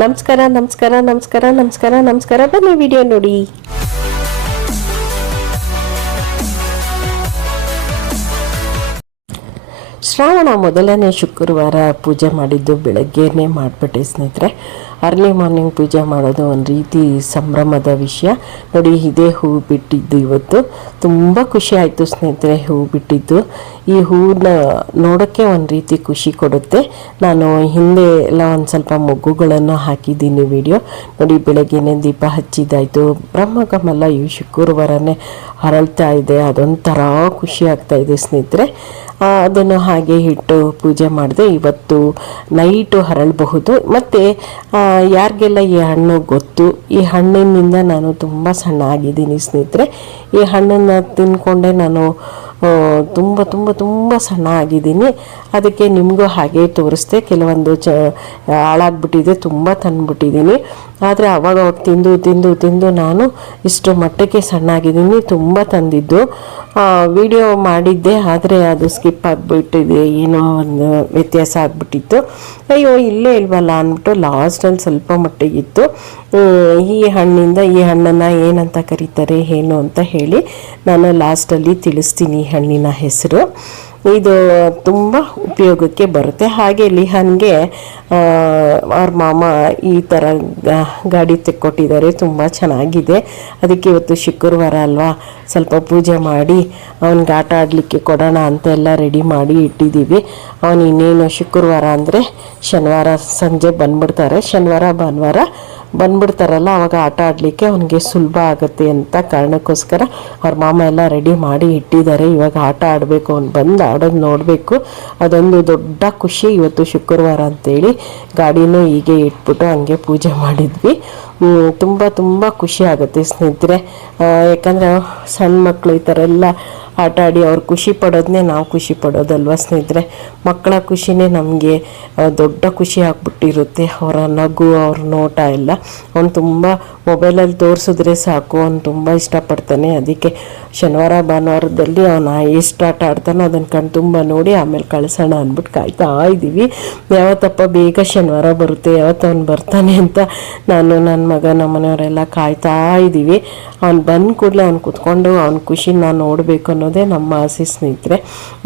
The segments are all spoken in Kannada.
ನಮಸ್ಕಾರ ನಮಸ್ಕಾರ ನಮಸ್ಕಾರ ನಮಸ್ಕಾರ ನಮಸ್ಕಾರ. ಬನ್ನಿ ವಿಡಿಯೋ ನೋಡಿ. ಶ್ರಾವಣ ಮೊದಲನೇ ಶುಕ್ರವಾರ ಪೂಜೆ ಮಾಡಿದ್ದು ಬೆಳಗ್ಗೆನೇ ಮಾಡಿಬಿಟ್ಟೆ ಸ್ನೇಹಿತರೆ. ಅರ್ಲಿ ಮಾರ್ನಿಂಗ್ ಪೂಜೆ ಮಾಡೋದು ಒಂದು ರೀತಿ ಸಂಭ್ರಮದ ವಿಷಯ ನೋಡಿ. ಇದೇ ಹೂವು ಬಿಟ್ಟಿದ್ದು ಇವತ್ತು ತುಂಬ ಖುಷಿ ಆಯಿತು ಸ್ನೇಹಿತರೆ. ಹೂವು ಬಿಟ್ಟಿದ್ದು ಈ ಹೂವನ್ನ ನೋಡೋಕ್ಕೆ ಒಂದು ರೀತಿ ಖುಷಿ ಕೊಡುತ್ತೆ. ನಾನು ಹಿಂದೆ ಎಲ್ಲ ಒಂದು ಸ್ವಲ್ಪ ಮೊಗ್ಗುಗಳನ್ನು ಹಾಕಿದ್ದೀನಿ ವಿಡಿಯೋ ನೋಡಿ. ಬೆಳಗ್ಗೆನೇ ದೀಪ ಹಚ್ಚಿದ್ದಾಯಿತು. ಬ್ರಹ್ಮಕಮಲ ಈ ಶುಕ್ರವಾರನೇ ಹರಳ್ತಾ ಇದೆ, ಅದೊಂಥರ ಖುಷಿ ಆಗ್ತಾ ಇದೆ ಸ್ನೇಹಿತರೆ. ಅದನ್ನು ಹಾಗೆ ಇಟ್ಟು ಪೂಜೆ ಮಾಡಿದೆ. ಇವತ್ತು ನೈಟು ಹರಳಬಹುದು. ಮತ್ತು ಯಾರಿಗೆಲ್ಲ ಈ ಹಣ್ಣು ಗೊತ್ತು, ಈ ಹಣ್ಣಿನಿಂದ ನಾನು ತುಂಬ ಸಣ್ಣ ಆಗಿದ್ದೀನಿ ಸ್ನೇಹಿತರೆ. ಈ ಹಣ್ಣನ್ನು ತಿಂದ್ಕೊಂಡೆ ನಾನು ತುಂಬ ತುಂಬ ತುಂಬ ಸಣ್ಣ ಆಗಿದ್ದೀನಿ. ಅದಕ್ಕೆ ನಿಮಗೂ ಹಾಗೆ ತೋರಿಸ್ದೆ. ಕೆಲವೊಂದು ಹಾಳಾಗ್ಬಿಟ್ಟಿದೆ, ತುಂಬ ತಂದುಬಿಟ್ಟಿದ್ದೀನಿ. ಆದರೆ ಅವಾಗ ತಿಂದು ತಿಂದು ತಿಂದು ನಾನು ಇಷ್ಟು ಮಟ್ಟಕ್ಕೆ ಸಣ್ಣ ಆಗಿದ್ದೀನಿ. ತುಂಬ ತಂದಿದ್ದು ವಿಡಿಯೋ ಮಾಡಿದ್ದೆ, ಆದರೆ ಅದು ಸ್ಕಿಪ್ ಆಗಿಬಿಟ್ಟಿದೆ, ಏನೋ ಒಂದು ವ್ಯತ್ಯಾಸ ಆಗಿಬಿಟ್ಟಿತ್ತು. ಅಯ್ಯೋ ಇಲ್ಲೇ ಇಲ್ವಲ್ಲ ಅಂದ್ಬಿಟ್ಟು ಲಾಸ್ಟಲ್ಲಿ ಸ್ವಲ್ಪ ಮಟ್ಟಿಗಿತ್ತು. ಈ ಹಣ್ಣನ್ನು ಏನಂತ ಕರೀತಾರೆ ಏನು ಅಂತ ಹೇಳಿ ನಾನು ಲಾಸ್ಟಲ್ಲಿ ತಿಳಿಸ್ತೀನಿ. ಈ ಹಣ್ಣಿನ ಹೆಸರು ಇದು ತುಂಬ ಉಪಯೋಗಕ್ಕೆ ಬರುತ್ತೆ. ಹಾಗೆ ಲಿಹಾನ್ಗೆ ಅವ್ರ ಮಾಮ ಈ ಥರ ಗಾಡಿ ತೆಕ್ಕೊಟ್ಟಿದ್ದಾರೆ, ತುಂಬ ಚೆನ್ನಾಗಿದೆ. ಅದಕ್ಕೆ ಇವತ್ತು ಶುಕ್ರವಾರ ಅಲ್ವಾ, ಸ್ವಲ್ಪ ಪೂಜೆ ಮಾಡಿ ಅವನಿಗೆ ಆಟ ಆಡಲಿಕ್ಕೆ ಕೊಡೋಣ ಅಂತೆಲ್ಲ ರೆಡಿ ಮಾಡಿ ಇಟ್ಟಿದ್ದೀವಿ. ಅವನು ಇನ್ನೇನು ಶುಕ್ರವಾರ ಅಂದರೆ ಶನಿವಾರ ಸಂಜೆ ಬಂದ್ಬಿಡ್ತಾರೆ, ಶನಿವಾರ ಭಾನುವಾರ ಬಂದ್ಬಿಡ್ತಾರಲ್ಲ, ಅವಾಗ ಆಟ ಆಡಲಿಕ್ಕೆ ಅವನಿಗೆ ಸುಲಭ ಆಗುತ್ತೆ ಅಂತ ಕಾರಣಕ್ಕೋಸ್ಕರ ಅವ್ರ ಮಾಮ ಎಲ್ಲ ರೆಡಿ ಮಾಡಿ ಇಟ್ಟಿದ್ದಾರೆ. ಇವಾಗ ಆಟ ಆಡಬೇಕು, ಅವ್ನು ಬಂದು ಆಡೋದು ನೋಡಬೇಕು, ಅದೊಂದು ದೊಡ್ಡ ಖುಷಿ. ಇವತ್ತು ಶುಕ್ರವಾರ ಅಂತೇಳಿ ಗಾಡಿನೂ ಹೀಗೆ ಇಟ್ಬಿಟ್ಟು ಹಂಗೆ ಪೂಜೆ ಮಾಡಿದ್ವಿ. ತುಂಬ ತುಂಬ ಖುಷಿ ಆಗುತ್ತೆ ಸ್ನೇಹಿತರೆ. ಯಾಕಂದರೆ ಸಣ್ಣ ಮಕ್ಕಳು ಈ ಥರ ಎಲ್ಲ ಆಟ ಆಡಿ ಅವ್ರು ಖುಷಿ ಪಡೋದನ್ನೇ ನಾವು ಖುಷಿ ಪಡೋದಲ್ವ ಸ್ನೇಹಿತರೆ. ಮಕ್ಕಳ ಖುಷಿನೇ ನಮಗೆ ದೊಡ್ಡ ಖುಷಿ ಆಗ್ಬಿಟ್ಟಿರುತ್ತೆ. ಅವರ ನಗು, ಅವ್ರ ನೋಟ ಎಲ್ಲ. ಅವ್ನು ತುಂಬ ಮೊಬೈಲಲ್ಲಿ ತೋರಿಸಿದ್ರೆ ಸಾಕು, ಅವ್ನು ತುಂಬ ಇಷ್ಟಪಡ್ತಾನೆ. ಅದಕ್ಕೆ ಶನಿವಾರ ಭಾನುವಾರದಲ್ಲಿ ಅವನು ಎಷ್ಟು ಆಟ ಆಡ್ತಾನೋ ಅದನ್ನು ಕಣ್ಣು ತುಂಬ ನೋಡಿ ಆಮೇಲೆ ಕಳಿಸೋಣ ಅಂದ್ಬಿಟ್ಟು ಕಾಯ್ತಾ ಇದ್ದೀವಿ. ಯಾವತ್ತಪ್ಪ ಬೇಗ ಶನಿವಾರ ಬರುತ್ತೆ, ಯಾವತ್ತು ಅವ್ನು ಬರ್ತಾನೆ ಅಂತ ನಾನು, ನನ್ನ ಮಗ, ನಮ್ಮ ಮನೆಯವರೆಲ್ಲ ಕಾಯ್ತಾ ಇದ್ದೀವಿ. ಅವ್ನು ಬಂದ ಕೂಡಲೇ ಅವ್ನು ಕೂತ್ಕೊಂಡು ಅವ್ನ ಖುಷಿನ ನೋಡಬೇಕು ಅನ್ನೋದೇ ನಮ್ಮ ಆಸೆ ಸ್ನೇಹಿತರೆ.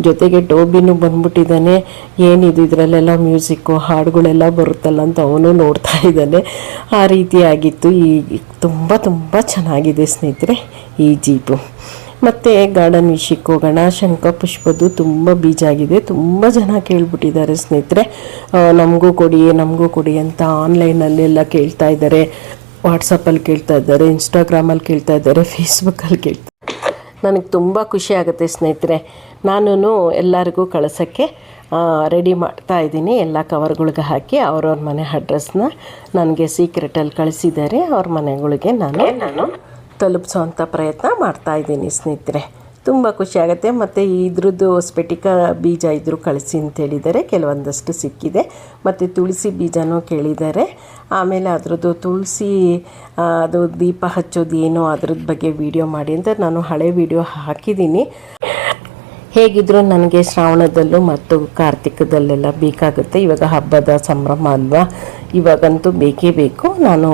ಜೊತೆಗೆ ಟೋಬಿನೂ ಬಂದ್ಬಿಟ್ಟಿದ್ದಾನೆ. ಏನಿದು ಇದರಲ್ಲೆಲ್ಲ ಮ್ಯೂಸಿಕ್ಕು ಹಾಡುಗಳೆಲ್ಲ ಬರುತ್ತಲ್ಲ ಅಂತ ಅವನು ನೋಡ್ತಾ ಇದ್ದಾನೆ. ಆ ರೀತಿಯಾಗಿತ್ತು. ಈ ತುಂಬ ತುಂಬ ಚೆನ್ನಾಗಿದೆ ಸ್ನೇಹಿತರೆ ಈ ಜೀಪು. ಮತ್ತು ಗಾರ್ಡನ್ ವಿಷಯಕ್ಕೆ ಹೋಗೋಣ. ಶಂಖಪುಷ್ಪದ್ದು ತುಂಬ ಬೀಜ ಆಗಿದೆ. ತುಂಬ ಜನ ಕೇಳ್ಬಿಟ್ಟಿದ್ದಾರೆ ಸ್ನೇಹಿತರೆ, ನಮಗೂ ಕೊಡಿ ಅಂತ ಆನ್ಲೈನಲ್ಲೆಲ್ಲ ಕೇಳ್ತಾ ಇದ್ದಾರೆ, ವಾಟ್ಸಪ್ಪಲ್ಲಿ ಕೇಳ್ತಾ ಇದ್ದಾರೆ, ಇನ್ಸ್ಟಾಗ್ರಾಮಲ್ಲಿ ಕೇಳ್ತಾ ಇದ್ದಾರೆ, ಫೇಸ್ಬುಕ್ಕಲ್ಲಿ ಕೇಳ್ತಾ. ನನಗೆ ತುಂಬ ಖುಷಿ ಆಗುತ್ತೆ ಸ್ನೇಹಿತರೆ. ನಾನು ಎಲ್ಲರಿಗೂ ಕಳಿಸೋಕ್ಕೆ ರೆಡಿ ಮಾಡ್ತಾ ಇದ್ದೀನಿ. ಎಲ್ಲ ಕವರ್ಗಳಿಗೆ ಹಾಕಿ ಅವ್ರವ್ರ ಮನೆ ಅಡ್ರೆಸ್ನ ನನಗೆ ಸೀಕ್ರೆಟಲ್ಲಿ ಕಳಿಸಿದ್ದಾರೆ. ಅವ್ರ ಮನೆಗಳಿಗೆ ನಾನು ತಲುಪಿಸೋವಂಥ ಪ್ರಯತ್ನ ಮಾಡ್ತಾಯಿದ್ದೀನಿ ಸ್ನೇಹಿತರೆ. ತುಂಬ ಖುಷಿಯಾಗುತ್ತೆ. ಮತ್ತು ಇದ್ರದ್ದು ಸ್ಫಟಿಕ ಬೀಜ ಇದ್ದರೂ ಕಳಿಸಿ ಅಂತ ಹೇಳಿದ್ದಾರೆ, ಕೆಲವೊಂದಷ್ಟು ಸಿಕ್ಕಿದೆ. ಮತ್ತು ತುಳಸಿ ಬೀಜನೂ ಕೇಳಿದ್ದಾರೆ. ಆಮೇಲೆ ಅದರದ್ದು ತುಳಸಿ ಅದು ದೀಪ ಹಚ್ಚೋದು ಏನೋ ಅದ್ರದ್ದು ಬಗ್ಗೆ ವಿಡಿಯೋ ಮಾಡಿ ಅಂತ ನಾನು ಹಳೆ ವಿಡಿಯೋ ಹಾಕಿದ್ದೀನಿ. ಹೇಗಿದ್ದರೂ ನನಗೆ ಶ್ರಾವಣದಲ್ಲೂ ಮತ್ತು ಕಾರ್ತಿಕದಲ್ಲೆಲ್ಲ ಬೇಕಾಗುತ್ತೆ. ಇವಾಗ ಹಬ್ಬದ ಸಂಭ್ರಮ ಅಲ್ವಾ, ಇವಾಗಂತೂ ಬೇಕೇ ಬೇಕು. ನಾನು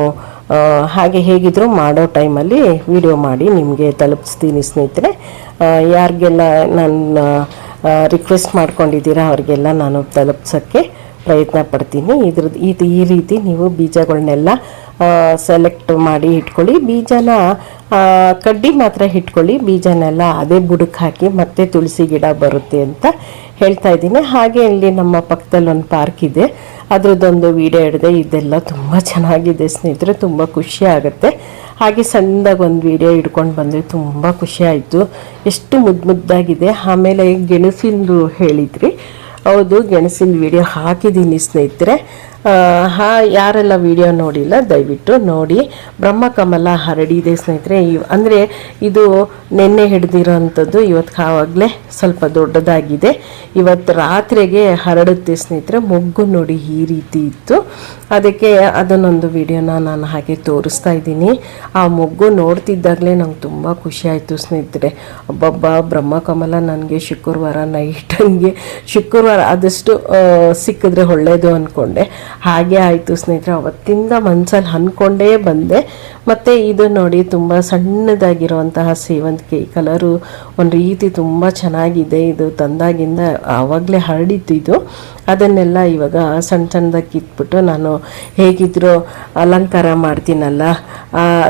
ಹಾಗೆ ಹೇಗಿದ್ದರೂ ಮಾಡೋ ಟೈಮಲ್ಲಿ ವಿಡಿಯೋ ಮಾಡಿ ನಿಮಗೆ ತಲುಪಿಸ್ತೀನಿ ಸ್ನೇಹಿತರೆ. ಯಾರಿಗೆಲ್ಲ ನಾನು ರಿಕ್ವೆಸ್ಟ್ ಮಾಡ್ಕೊಂಡಿದ್ದೀರಾ ಅವ್ರಿಗೆಲ್ಲ ನಾನು ತಲುಪಿಸೋಕ್ಕೆ ಪ್ರಯತ್ನ ಪಡ್ತೀನಿ. ಈ ರೀತಿ ನೀವು ಬೀಜಗಳನ್ನೆಲ್ಲ ಸೆಲೆಕ್ಟ್ ಮಾಡಿ ಇಟ್ಕೊಳ್ಳಿ. ಬೀಜನ ಕಡ್ಡಿ ಮಾತ್ರ ಇಟ್ಕೊಳ್ಳಿ, ಬೀಜನೆಲ್ಲ ಅದೇ ಬುಡಕ್ಕೆ ಹಾಕಿ ಮತ್ತೆ ತುಳಸಿ ಗಿಡ ಬರುತ್ತೆ ಅಂತ ಹೇಳ್ತಾ ಇದ್ದೀನಿ. ಹಾಗೆ ಇಲ್ಲಿ ನಮ್ಮ ಪಕ್ಕದಲ್ಲಿ ಒಂದು ಪಾರ್ಕ್ ಇದೆ, ಅದರದ್ದೊಂದು ವಿಡಿಯೋ ಹಿಡಿದೆ. ಇದೆಲ್ಲ ತುಂಬ ಚೆನ್ನಾಗಿದೆ ಸ್ನೇಹಿತರೆ, ತುಂಬ ಖುಷಿ ಆಗುತ್ತೆ. ಹಾಗೆ ಸಣ್ಣದಾಗಿ ಒಂದು ವಿಡಿಯೋ ಹಿಡ್ಕೊಂಡು ಬಂದರೆ ತುಂಬ ಖುಷಿ ಆಯಿತು. ಎಷ್ಟು ಮುದ್ದಾಗಿದೆ. ಆಮೇಲೆ ಗೆಣಸಿಂದು ಹೇಳಿದ್ರಿ, ಹೌದು ಗೆಣಸಿನ ವಿಡಿಯೋ ಹಾಕಿದ್ದೀನಿ ಸ್ನೇಹಿತರೆ. ಯಾರೆಲ್ಲ ವಿಡಿಯೋ ನೋಡಿಲ್ಲ ದಯವಿಟ್ಟು ನೋಡಿ. ಬ್ರಹ್ಮಕಮಲ ಹರಡಿದೆ ಸ್ನೇಹಿತರೆ. ಅಂದರೆ ಇದು ನೆನ್ನೆ ಹಿಡಿದಿರೋ ಅಂಥದ್ದು, ಇವತ್ತು ಆವಾಗಲೇ ಸ್ವಲ್ಪ ದೊಡ್ಡದಾಗಿದೆ. ಇವತ್ತು ರಾತ್ರಿಗೆ ಹರಡುತ್ತೆ ಸ್ನೇಹಿತರೆ. ಮೊಗ್ಗು ನೋಡಿ ಈ ರೀತಿ ಇತ್ತು, ಅದಕ್ಕೆ ಅದನ್ನೊಂದು ವಿಡಿಯೋನ ನಾನು ಹಾಗೆ ತೋರಿಸ್ತಾ ಇದ್ದೀನಿ. ಆ ಮೊಗ್ಗು ನೋಡ್ತಿದ್ದಾಗಲೇ ನಂಗೆ ತುಂಬ ಖುಷಿ ಆಯಿತು ಸ್ನೇಹಿತರೆ. ಒಬ್ಬೊಬ್ಬ ಬ್ರಹ್ಮಕಮಲ ನನಗೆ ಶುಕ್ರವಾರ ನೈಟ್ ಹಂಗೆ, ಶುಕ್ರವಾರ ಆದಷ್ಟು ಸಿಕ್ಕಿದ್ರೆ ಒಳ್ಳೆಯದು ಅಂದ್ಕೊಂಡೆ. ಹಾಗೆ ಆಯಿತು ಸ್ನೇಹಿತರೆ. ಅವತ್ತಿಂದ ಮನಸ್ಸಲ್ಲಿ ಅಂದ್ಕೊಂಡೇ ಬಂದೆ. ಮತ್ತು ಇದು ನೋಡಿ ತುಂಬ ಸಣ್ಣದಾಗಿರುವಂತಹ ಸೇವಂತಿಗೆ ಕಲರು ಒಂದು ರೀತಿ ತುಂಬ ಚೆನ್ನಾಗಿದೆ. ಇದು ತಂದಾಗಿಂದ ಆವಾಗಲೇ ಹರಡಿತ್ತು ಇದು. ಅದನ್ನೆಲ್ಲ ಇವಾಗ ಸಣ್ಣ ಸಣ್ಣದಾಗಿ ಕಿತ್ಬಿಟ್ಟು ನಾನು ಹೇಗಿದ್ದರೂ ಅಲಂಕಾರ ಮಾಡ್ತೀನಲ್ಲ,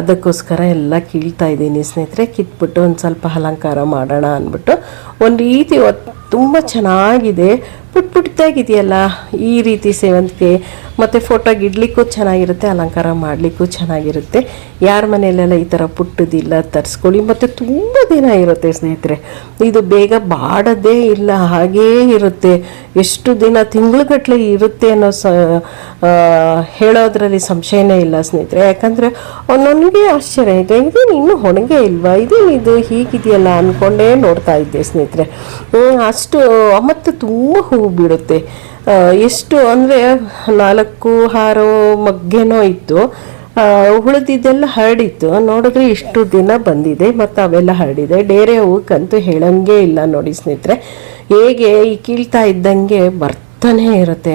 ಅದಕ್ಕೋಸ್ಕರ ಎಲ್ಲ ಕೀಳ್ತಾ ಇದ್ದೀನಿ ಸ್ನೇಹಿತರೆ. ಕಿತ್ಬಿಟ್ಟು ಒಂದು ಸ್ವಲ್ಪ ಅಲಂಕಾರ ಮಾಡೋಣ ಅಂದ್ಬಿಟ್ಟು ಒಂದು ರೀತಿ ತುಂಬ ಚೆನ್ನಾಗಿದೆ. ಪುಟ್ಟಾಗಿದೆಯಲ್ಲ ಈ ರೀತಿ ಸೇವಂತಿಗೆ. ಮತ್ತು ಫೋಟೋಗೆ ಇಡ್ಲಿಕ್ಕೂ ಚೆನ್ನಾಗಿರುತ್ತೆ, ಅಲಂಕಾರ ಮಾಡಲಿಕ್ಕೂ ಚೆನ್ನಾಗಿರುತ್ತೆ. ಯಾರ ಮನೆಯಲ್ಲೆಲ್ಲ ಈ ಥರ ಪುಟ್ಟದಿಲ್ಲ ತರಿಸ್ಕೊಳ್ಳಿ. ಮತ್ತು ತುಂಬ ದಿನ ಇರುತ್ತೆ ಸ್ನೇಹಿತರೆ. ಇದು ಬೇಗ ಬಾಡೋದೇ ಇಲ್ಲ, ಹಾಗೇ ಇರುತ್ತೆ. ಎಷ್ಟು ದಿನ ತಿಂಗಳುಗಟ್ಟಲೆ ಇರುತ್ತೆ ಅನ್ನೋ ಹೇಳೋದ್ರಲ್ಲಿ ಸಂಶಯನೇ ಇಲ್ಲ ಸ್ನೇಹಿತರೆ. ಯಾಕಂದರೆ ನನಗೆ ಆಶ್ಚರ್ಯ ಇದೆ, ಇದೇನು ಇನ್ನೂ ಒಣಗೆ ಇಲ್ವಾ, ಇದೇನಿದು ಹೀಗಿದೆಯಲ್ಲ ಅಂದ್ಕೊಂಡೇ ನೋಡ್ತಾ ಇದ್ದೆ ಸ್ನೇಹಿತರೆ. ಅಷ್ಟು ಮತ್ತು ತುಂಬ ಹೂವು ಬಿಡುತ್ತೆ. ಎಷ್ಟು ಅಂದರೆ 4-6 ಮಗ್ಗೆನೋ ಇತ್ತು. ಉಳಿದಿದ್ದೆಲ್ಲ ಹರಡಿತ್ತು. ನೋಡಿದ್ರೆ ಇಷ್ಟು ದಿನ ಬಂದಿದೆ ಮತ್ತು ಅವೆಲ್ಲ ಹರಡಿದೆ. ಡೇರೆ ಹೂವಕ್ಕಂತೂ ಹೇಳಂಗೆ ಇಲ್ಲ ನೋಡಿ ಸ್ನೇಹಿತರೆ. ಹೇಗೆ ಈ ಕೀಳ್ತಾ ಇದ್ದಂಗೆ ಬರ್ತಾನೆ ಇರುತ್ತೆ,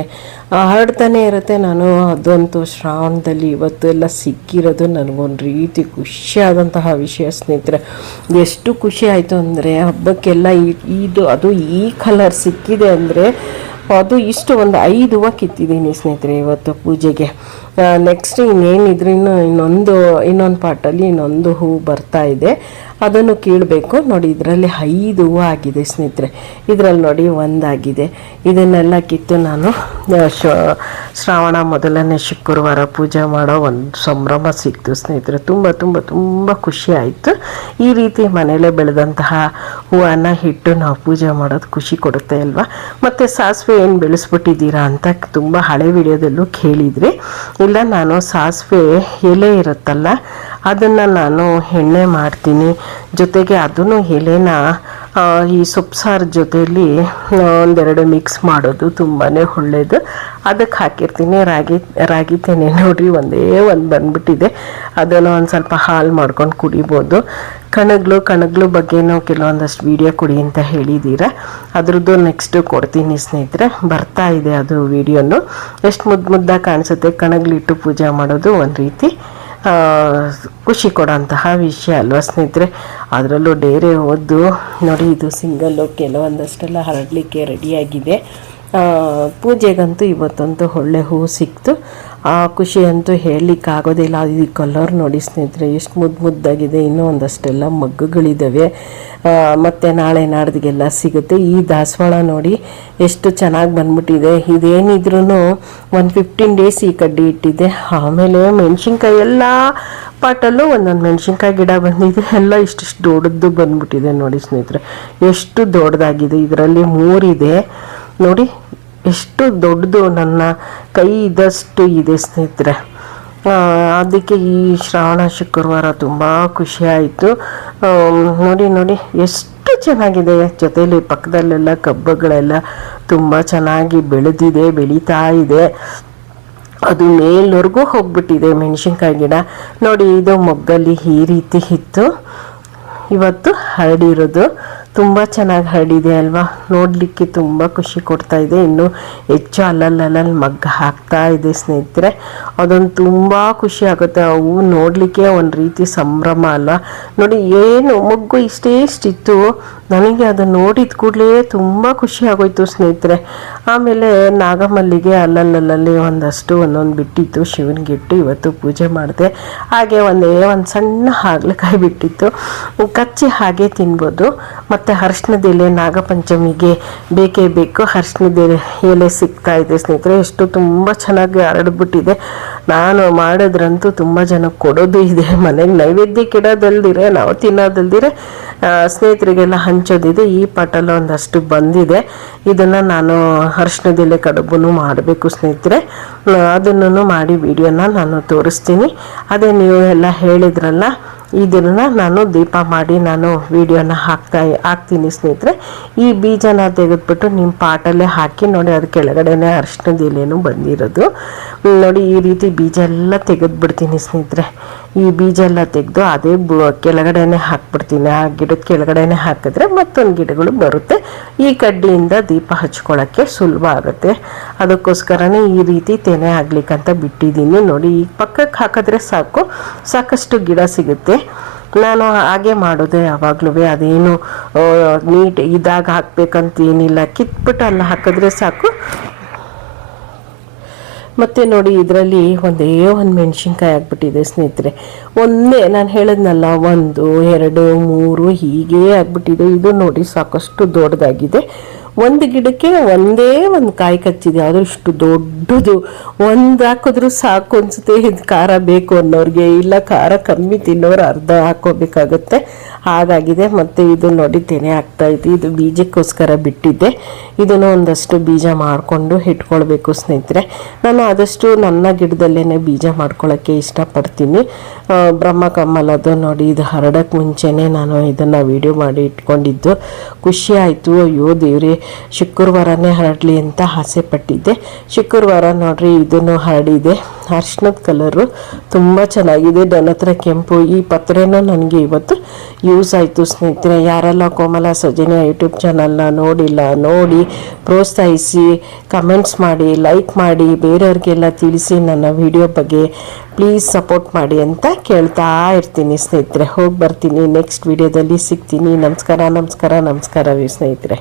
ಹರಡ್ತಾನೆ ಇರುತ್ತೆ. ನಾನು ಅದಂತೂ ಶ್ರಾವಣದಲ್ಲಿ ಇವತ್ತು ಎಲ್ಲ ಸಿಕ್ಕಿರೋದು ನನಗೊಂದು ರೀತಿ ಖುಷಿಯಾದಂತಹ ವಿಷಯ ಸ್ನೇಹಿತರೆ. ಎಷ್ಟು ಖುಷಿ ಆಯಿತು ಅಂದರೆ ಹಬ್ಬಕ್ಕೆಲ್ಲ ಇದು ಅದು ಈ ಕಲರ್ ಸಿಕ್ಕಿದೆ ಅಂದರೆ ಅದು ಇಷ್ಟು ಒಂದು 5 ಹೂವು ಕಿತ್ತಿದ್ದೀನಿ ಸ್ನೇಹಿತರೆ ಇವತ್ತು ಪೂಜೆಗೆ. ನೆಕ್ಸ್ಟ್ ಇನ್ನೇನಿದ್ರು ಇನ್ನೊಂದು ಪಾಟಲ್ಲಿ ಇನ್ನೊಂದು ಹೂವು ಬರ್ತಾ ಇದೆ, ಅದನ್ನು ಕೀಳಬೇಕು. ನೋಡಿ ಇದರಲ್ಲಿ 5 ಹೂವು ಆಗಿದೆ ಸ್ನೇಹಿತರೆ. ಇದರಲ್ಲಿ ನೋಡಿ ಒಂದಾಗಿದೆ. ಇದನ್ನೆಲ್ಲ ಕಿತ್ತು ನಾನು ಶ್ರಾವಣ ಮೊದಲನೇ ಶುಕ್ರವಾರ ಪೂಜೆ ಮಾಡೋ ಒಂದು ಸಂಭ್ರಮ ಸಿಕ್ತು ಸ್ನೇಹಿತರೆ. ತುಂಬ ತುಂಬ ತುಂಬ ಖುಷಿ ಆಯಿತು. ಈ ರೀತಿ ಮನೇಲೇ ಬೆಳೆದಂತಹ ಹೂವನ್ನು ಇಟ್ಟು ನಾವು ಪೂಜೆ ಮಾಡೋದು ಖುಷಿ ಕೊಡುತ್ತೆ ಅಲ್ವಾ. ಮತ್ತು ಸಾಸಿವೆ ಏನು ಬೆಳೆಸ್ಬಿಟ್ಟಿದ್ದೀರಾ ಅಂತ ತುಂಬ ಹಳೆ ವಿಡಿಯೋದಲ್ಲೂ ಕೇಳಿದ್ರಿ. ಇಲ್ಲ, ನಾನು ಸಾಸಿವೆ ಎಲೆ ಇರುತ್ತಲ್ಲ ಅದನ್ನು ನಾನು ಎಣ್ಣೆ ಮಾಡ್ತೀನಿ. ಜೊತೆಗೆ ಅದನ್ನು ಎಲೆನ ಈ ಸೊಪ್ಪು ಸಾರು ಜೊತೆಯಲ್ಲಿ 1-2 ಮಿಕ್ಸ್ ಮಾಡೋದು ತುಂಬಾ ಒಳ್ಳೆಯದು. ಅದಕ್ಕೆ ಹಾಕಿರ್ತೀನಿ. ರಾಗಿ ತೆನೆ ನೋಡಿರಿ ಒಂದೇ ಒಂದು ಬಂದ್ಬಿಟ್ಟಿದೆ. ಅದನ್ನು ಒಂದು ಸ್ವಲ್ಪ ಹಾಲು ಮಾಡ್ಕೊಂಡು ಕುಡಿಬೋದು. ಕಣಗ್ಲು ಬಗ್ಗೆನೂ ಕೆಲವೊಂದಷ್ಟು ವಿಡಿಯೋ ಕೊಡಿ ಅಂತ ಹೇಳಿದ್ದೀರಾ. ಅದ್ರದ್ದು ನೆಕ್ಸ್ಟು ಕೊಡ್ತೀನಿ ಸ್ನೇಹಿತರೆ. ಬರ್ತಾ ಇದೆ ಅದು ವಿಡಿಯೋನು. ಎಷ್ಟು ಮುದ್ದಾಗಿ ಕಾಣಿಸುತ್ತೆ. ಕಣಗ್ಲಿಟ್ಟು ಪೂಜೆ ಮಾಡೋದು ಒಂದು ರೀತಿ ಖುಷಿ ಕೊಡೋಂತಹ ವಿಷಯ ಅಲ್ವಾ ಸ್ನೇಹಿತರೆ. ಅದರಲ್ಲೂ ಡೇರೆ ಹೋದ್ದು ನೋಡಿ, ಇದು ಸಿಂಗಲ್ಲು ಕೆಲವೊಂದಷ್ಟೆಲ್ಲ ಹರಡಲಿಕ್ಕೆ ರೆಡಿಯಾಗಿದೆ. ಪೂಜೆಗಂತೂ ಇವತ್ತಂತೂ ಒಳ್ಳೆ ಹೂವು ಸಿಕ್ತು. ಆ ಖುಷಿ ಅಂತೂ ಹೇಳಲಿಕ್ಕಾಗೋದಿಲ್ಲ. ಈ ಕಲರ್ ನೋಡಿ ಸ್ನೇಹಿತರೆ ಎಷ್ಟು ಮುದ್ದಾಗಿದೆ. ಇನ್ನೂ ಒಂದಷ್ಟೆಲ್ಲ ಮಗ್ಗುಗಳಿದ್ದಾವೆ. ಮತ್ತು ನಾಳೆ ನಾಡ್ದಿಗೆಲ್ಲ ಸಿಗುತ್ತೆ. ಈ ದಾಸವಾಳ ನೋಡಿ ಎಷ್ಟು ಚೆನ್ನಾಗಿ ಬಂದ್ಬಿಟ್ಟಿದೆ. ಇದೇನಿದ್ರೂ ಒಂದು 15 ಡೇಸ್ ಈ ಕಡ್ಡಿ ಇಟ್ಟಿದ್ದೆ. ಆಮೇಲೆ ಮೆಣಸಿನ್ಕಾಯಿ ಎಲ್ಲ ಪಾಟಲ್ಲೂ ಒಂದೊಂದು ಮೆಣಸಿನ್ಕಾಯಿ ಗಿಡ ಬಂದಿದೆ. ಎಲ್ಲ ಇಷ್ಟಿಷ್ಟು ದೊಡ್ಡದು ಬಂದ್ಬಿಟ್ಟಿದೆ ನೋಡಿ ಸ್ನೇಹಿತರೆ. ಎಷ್ಟು ದೊಡ್ಡದಾಗಿದೆ. ಇದರಲ್ಲಿ 3 ಇದೆ ನೋಡಿ, ಎಷ್ಟು ದೊಡ್ಡದು, ನನ್ನ ಕೈ ಇದಷ್ಟು ಇದೆ ಸ್ನೇಹಿತರೆ. ಅದಕ್ಕೆ ಈ ಶ್ರಾವಣ ಶುಕ್ರವಾರ ತುಂಬ ಖುಷಿ ಆಯಿತು. ನೋಡಿ ಎಷ್ಟು ಚೆನ್ನಾಗಿದೆ. ಜೊತೆಯಲ್ಲಿ ಪಕ್ಕದಲ್ಲೆಲ್ಲ ಕಬ್ಬುಗಳೆಲ್ಲ ತುಂಬ ಚೆನ್ನಾಗಿ ಬೆಳೀತಾ ಇದೆ. ಅದು ಮೇಲ್ವರೆಗೂ ಹೋಗ್ಬಿಟ್ಟಿದೆ ಮೆಣಸಿನ್ಕಾಯಿ ಗಿಡ ನೋಡಿ. ಇದು ಮೊಗ್ಗಲ್ಲಿ ಈ ರೀತಿ ಇತ್ತು. ಇವತ್ತು ಹರಡಿರೋದು ತುಂಬ ಚೆನ್ನಾಗಿ ಹರಡಿದೆ ಅಲ್ವಾ. ನೋಡಲಿಕ್ಕೆ ತುಂಬ ಖುಷಿ ಕೊಡ್ತಾ ಇದೆ. ಇನ್ನು ಹೆಚ್ಚು ಅಲ್ಲಲ್ಲಿ ಮಗ್ಗ ಹಾಕ್ತಾ ಇದೆ ಸ್ನೇಹಿತರೆ. ಅದೊಂದು ತುಂಬ ಖುಷಿ ಆಗುತ್ತೆ. ಅವು ನೋಡಲಿಕ್ಕೆ ಒಂದು ರೀತಿ ಸಂಭ್ರಮ ಅಲ್ವಾ. ನೋಡಿ ಏನು ಮೊಗ್ಗು ಇಷ್ಟೇಷ್ಟಿತ್ತು. ನನಗೆ ಅದನ್ನು ನೋಡಿದ ಕೂಡಲೇ ತುಂಬ ಖುಷಿ ಆಗೋಯ್ತು ಸ್ನೇಹಿತರೆ. ಆಮೇಲೆ ನಾಗಮಲ್ಲಿಗೆ ಅಲ್ಲಲ್ಲಿ ಒಂದೊಂದು ಬಿಟ್ಟಿತ್ತು ಶಿವನಿಗಿಟ್ಟು. ಇವತ್ತು ಪೂಜೆ ಮಾಡಿದೆ. ಹಾಗೆ ಒಂದು ಸಣ್ಣ ಹಾಗಲಕಾಯಿ ಬಿಟ್ಟಿತ್ತು, ಕಚ್ಚಿ ಹಾಗೆ ತಿನ್ಬೋದು. ಮತ್ತು ಅರಿಶಿಣದ ಎಲೆ ನಾಗಪಂಚಮಿಗೆ ಬೇಕೇ ಬೇಕು. ಅರಿಶಿಣದ ಎಲೆ ಸಿಗ್ತಾ ಇದೆ ಸ್ನೇಹಿತರೆ. ಎಷ್ಟು ತುಂಬ ಚೆನ್ನಾಗಿ ಹರಡ್ಬಿಟ್ಟಿದೆ. ನಾನು ಮಾಡೋದ್ರಂತೂ ತುಂಬ ಜನಕ್ಕೆ ಕೊಡೋದು ಇದೆ. ಮನೆಗೆ ನೈವೇದ್ಯಕ್ಕೆ ಇಡೋದಲ್ದಿರೆ, ನಾವು ತಿನ್ನೋದಲ್ದಿರೆ ಸ್ನೇಹಿತರಿಗೆಲ್ಲ ಹಂಚೋದಿದೆ. ಈ ಪಾಟಲ್ಲಿ ಒಂದಷ್ಟು ಬಂದಿದೆ. ಇದನ್ನು ನಾನು ಅರಿಶಿಣದೆಲೆ ಕಡುಬು ಮಾಡಬೇಕು ಸ್ನೇಹಿತರೆ. ಅದನ್ನು ಮಾಡಿ ವಿಡಿಯೋನ ನಾನು ತೋರಿಸ್ತೀನಿ. ಅದೇ ನೀವು ಎಲ್ಲ ಹೇಳಿದ್ರಲ್ಲ, ಇದನ್ನು ನಾನು ದೀಪ ಮಾಡಿ ನಾನು ವಿಡಿಯೋನ ಹಾಕ್ತೀನಿ ಸ್ನೇಹಿತರೆ. ಈ ಬೀಜನ ತೆಗೆದ್ಬಿಟ್ಟು ನಿಮ್ಮ ಪಾಟಲ್ಲೇ ಹಾಕಿ ನೋಡಿ. ಅದು ಕೆಳಗಡೆನೇ ಅರಿಶಿಣದ ಎಲೆನೂ ಬಂದಿರೋದು ನೋಡಿ. ಈ ರೀತಿ ಬೀಜ ಎಲ್ಲ ತೆಗೆದ್ಬಿಡ್ತೀನಿ ಸ್ನೇಹಿತರೆ. ಈ ಬೀಜ ಎಲ್ಲ ತೆಗೆದು ಅದೇ ಕೆಳಗಡೆನೆ ಹಾಕ್ಬಿಡ್ತೀನಿ. ಆ ಗಿಡದ ಕೆಳಗಡೆನೆ ಹಾಕಿದ್ರೆ ಮತ್ತೊಂದು ಗಿಡಗಳು ಬರುತ್ತೆ. ಈ ಕಡ್ಡಿಯಿಂದ ದೀಪ ಹಚ್ಕೊಳ್ಳೋಕ್ಕೆ ಸುಲಭ ಆಗುತ್ತೆ. ಅದಕ್ಕೋಸ್ಕರನೇ ಈ ರೀತಿ ತೆನೆ ಆಗ್ಲಿಕ್ಕಂತ ಬಿಟ್ಟಿದ್ದೀನಿ. ನೋಡಿ, ಈಗ ಪಕ್ಕಕ್ಕೆ ಹಾಕಿದ್ರೆ ಸಾಕಷ್ಟು ಗಿಡ ಸಿಗುತ್ತೆ. ನಾನು ಹಾಗೆ ಮಾಡೋದು ಯಾವಾಗಲೂ. ಅದೇನು ನೀಟ್ ಇದಾಗ ಹಾಕ್ಬೇಕಂತ ಏನಿಲ್ಲ, ಕಿತ್ಬಿಟ್ಟು ಅಲ್ಲ ಹಾಕಿದ್ರೆ ಸಾಕು. ಮತ್ತು ನೋಡಿ, ಇದರಲ್ಲಿ ಒಂದೇ ಒಂದು ಮೆಣಸಿನ್ಕಾಯಿ ಆಗ್ಬಿಟ್ಟಿದೆ ಸ್ನೇಹಿತರೆ. ಒಂದೇ ನಾನು ಹೇಳಿದ್ನಲ್ಲ, 1 2 3 ಹೀಗೆ ಆಗ್ಬಿಟ್ಟಿದೆ. ಇದು ನೋಡಿ ಸಾಕಷ್ಟು ದೊಡ್ಡದಾಗಿದೆ. ಒಂದು ಗಿಡಕ್ಕೆ ಒಂದೇ ಒಂದು ಕಾಯಿ ಕಚ್ಚಿದೆ. ಆದರೂ ಇಷ್ಟು ದೊಡ್ಡದು ಒಂದು ಹಾಕಿದ್ರೂ ಸಾಕು ಅನಿಸುತ್ತೆ. ಇದು ಖಾರ ಬೇಕು ಅನ್ನೋರಿಗೆ, ಇಲ್ಲ ಖಾರ ಕಮ್ಮಿ ತಿನ್ನೋರು ಅರ್ಧ ಹಾಕೋಬೇಕಾಗುತ್ತೆ, ಹಾಗಾಗಿದೆ. ಮತ್ತು ಇದು ನೋಡಿ ತೆನೆ ಆಗ್ತಾಯಿದೆ. ಇದು ಬೀಜಕ್ಕೋಸ್ಕರ ಬಿಟ್ಟಿದ್ದೆ. ಇದನ್ನು ಒಂದಷ್ಟು ಬೀಜ ಮಾಡಿಕೊಂಡು ಇಟ್ಕೊಳ್ಬೇಕು ಸ್ನೇಹಿತರೆ. ನಾನು ಆದಷ್ಟು ನನ್ನ ಗಿಡದಲ್ಲೇ ಬೀಜ ಮಾಡ್ಕೊಳ್ಳೋಕ್ಕೆ ಇಷ್ಟಪಡ್ತೀನಿ. ಬ್ರಹ್ಮಕಮಲದು ನೋಡಿ, ಇದು ಹರಡಕ್ಕೆ ಮುಂಚೆನೇ ನಾನು ಇದನ್ನು ವಿಡಿಯೋ ಮಾಡಿ ಇಟ್ಕೊಂಡಿದ್ದು. ಖುಷಿ ಆಯಿತು. ಅಯ್ಯೋ ದೇವ್ರೆ, ಶುಕ್ರವಾರನೇ ಹರಡಲಿ ಅಂತ ಆಸೆ ಪಟ್ಟಿದ್ದೆ. ಶುಕ್ರವಾರ ನೋಡ್ರಿ ಇದನ್ನು ಹರಡಿದೆ. ಅರ್ಶಿಣದ ಕಲರು ತುಂಬ ಚೆನ್ನಾಗಿದೆ. ನನ್ನ ಹತ್ರ ಕೆಂಪು ಈ ಪತ್ರೆನೂ ನನಗೆ ಇವತ್ತು ಯೂಸ್ ಆಯಿತು ಸ್ನೇಹಿತರೆ. ಯಾರೆಲ್ಲ ಕೋಮಲ ಸೌಜನ್ಯ ಯೂಟ್ಯೂಬ್ ಚಾನಲ್ನ ನೋಡಿಲ್ಲ, ನೋಡಿ ಪ್ರೋತ್ಸಾಹಿಸಿ, ಕಮೆಂಟ್ಸ್ ಮಾಡಿ, ಲೈಕ್ ಮಾಡಿ, ಬೇರೆಯವ್ರಿಗೆಲ್ಲ ತಿಳಿಸಿ ನನ್ನ ವಿಡಿಯೋ ಬಗ್ಗೆ ಪ್ಲೀಸ್ ಸಪೋರ್ಟ್ ಮಾಡಿ ಅಂತ ಕೇಳ್ತಾ ಇರ್ತೀನಿ ಸ್ನೇಹಿತರೆ. ಹೋಗಿ ಬರ್ತೀನಿ, ನೆಕ್ಸ್ಟ್ ವಿಡಿಯೋದಲ್ಲಿ ಸಿಗ್ತೀನಿ. ನಮಸ್ಕಾರ ಸ್ನೇಹಿತರೆ.